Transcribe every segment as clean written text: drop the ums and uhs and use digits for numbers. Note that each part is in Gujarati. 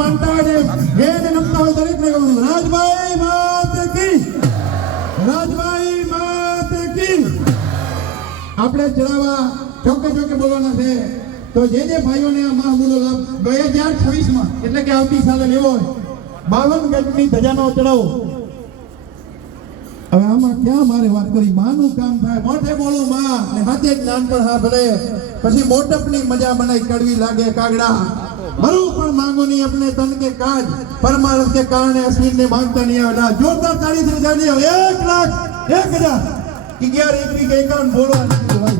માનતા હોય એને નમતા હોય દરેકને કહું છું રાજભાઈ માત કી, રાજભાઈ માત કી. આપણે ચડાવવા ચોકે ચોકે બોલવાના છે. તો જે ભાઈઓને આ મહામૂલો લાભ 2026માં એટલે કે આવતી સાલે લેવો હોય 52 ગજની ધજાનો ચડાવો. હવે આમાં ક્યાં મારે વાત કરી? માનું કામ થાય, મોઢે બોલું માં ને હાથે જ નાનપણ હા ભલે, પછી મોટપની મજા બનાઈ કડવી લાગે કાગડા. મરું પણ માંગો નહીં अपने तन के काज, परमार्थ के कारण अश्विन ने मांगता नहीं आवड़ा. जोरदार ताली से बजानी 1 लाख 1000 11 21 51 बोलवा भाई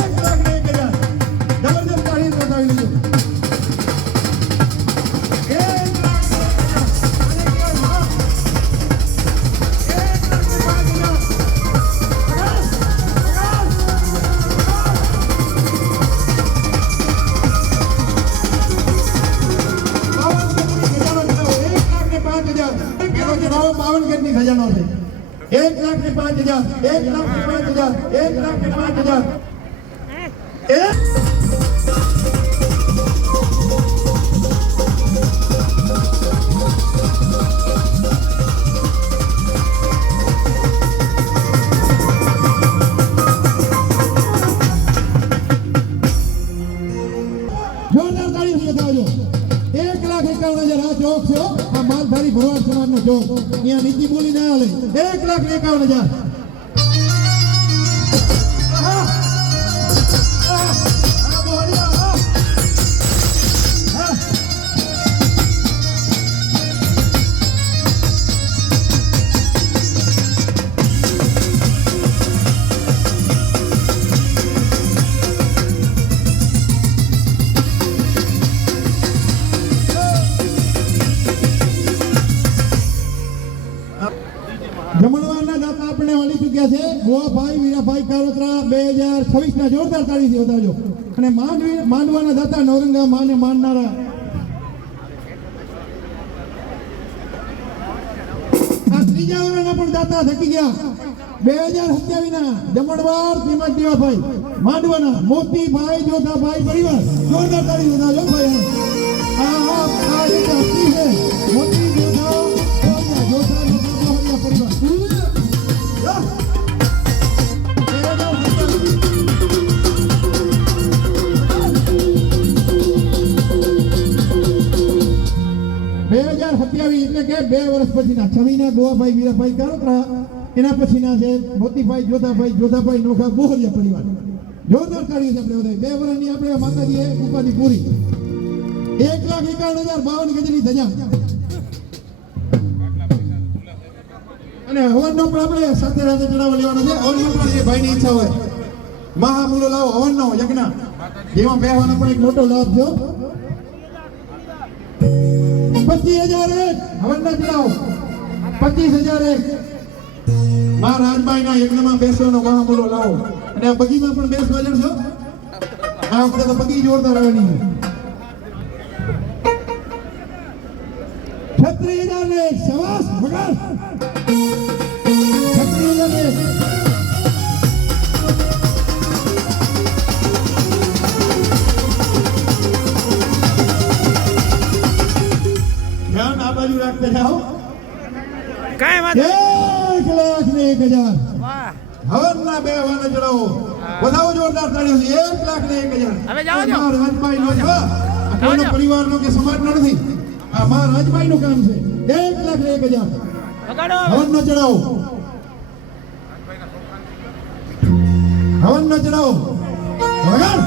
1 लाख 1000 जबरदस्त ताली से बजाવી લીધું. खजानो से 1 लाख ने 5000 1 लाख ने 5000 1 लाख ने 5000 जोरदार ताली से बताओ. 1,51,000 आ चौक છે આ માલધારી ભરવાડ સમાજનો ચોક. અહીંયા નીતિ બોલી ના હાલે. 1,51,000 જમણવારના દાતા આપણે વાલી ચૂક્યા છે. ગોવાભાઈ વીરાભાઈ કારોતરા 2026ના જોરદાર તાળીથી વધાવજો. અને માંડવાના દાતા નવરંગા માને માનનારા આ ત્રીજા વર્ષના પણ દાતા થકી ગયા. 2027ના જમણવાર તેમજ દેવાભાઈ માંડવાના મોતીભાઈ જોધાભાઈ પરિવાર જોરદાર તાળી વધાવજો ભાઈ. આ એક હસ્તી છે મોતી જોધા જોધા પરિવાર. એટલે કે 2 વર્ષ પછીના 26ના ગોવાભાઈ વીરાભાઈ કારોતરા, એના પછીના છે મોતીભાઈ જોધાભાઈ નોખા બોહરિયા પરિવાર. જોરદાર તાળી છે આપણે બધા. 2 વર્ષની આપણે માતાજીએ ઉપાધિ પૂરી. 1,51,052 ગજની ધજા. અને હવનનો પણ આપણે સાથે સાથે ચડાવવા લેવાનો છે. હવનનો પણ જે ભાઈની ઈચ્છા હોય મહામૂલો લાવો હવનનો યજ્ઞ જેમાં બેહવાનો પણ એક મોટો લાભ છે. 25,001 હવનના ચડાવો 25,001 માં રાજભાઈના યજ્ઞમાં બેસવાનો મહામૂલો લાવો. અને આ બગીમાં પણ બેસવા જણશો. આ વખતે તો બગી જોરદાર આવવાની છે. 36,001 સવાસ ભગવાન 36,001 ધ્યાન આ બાજુ રાખતા જાઓ. કાઈ વાત 1,01,000 વાહ. હવનના 2 વાના ચડાવો વધાવો જોરદાર તાળીઓ. 1,01,000 હવે જાઓ જો રાજભાઈ નો આ કોઈનો પરિવારનો કે સમાજનો નથી. આ માં રાજભાઈ નું કામ છે. 1,01,000 વગાડો હવનનો ચડાવો. હવનનો ચડાવો વગાડ.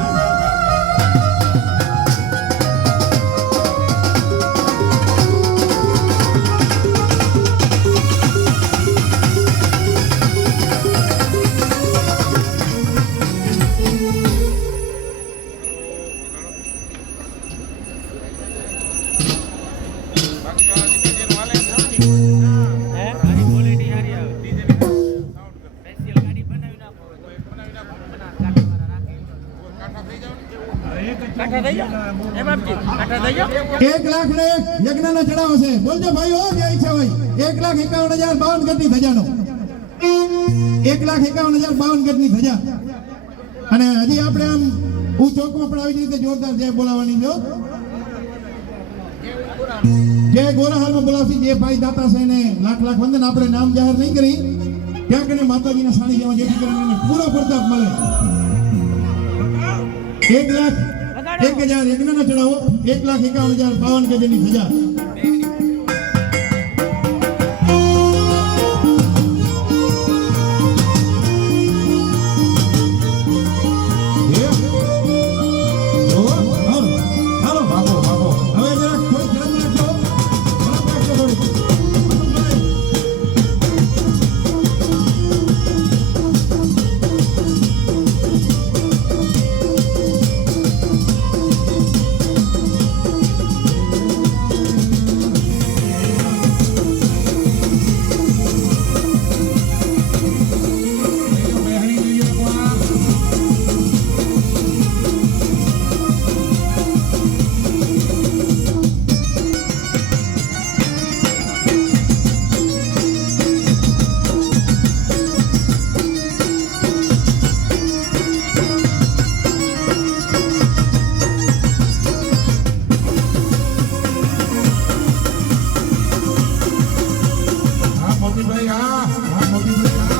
एक लाख ने यज्ञ ना चढ़ाव से बोलજો भाई हो જે ઈચ્છા હોય 1,51,052 ગટની ધજાનો 1,51,052 ગટની ધજા. અને હજી આપણે આમ હું ચોકમાં પણ આવી રીતે જોરદાર જય બોલાવવાની જો જે ગોરા હાલમાં બોલાવશી જે ભાઈ દાતા છે ને લાખ લાખ વંદન આપણે નામ જાહેર નહીં કરી ત્યાં કને માતાજીના સાનિધ્યમાં જેથી કરીને એને પૂરો પ્રતાપ મળે 1,01,000 યજ્ઞનો ચડાવો 1,51,052 ગજની સજા મોતીભાઈ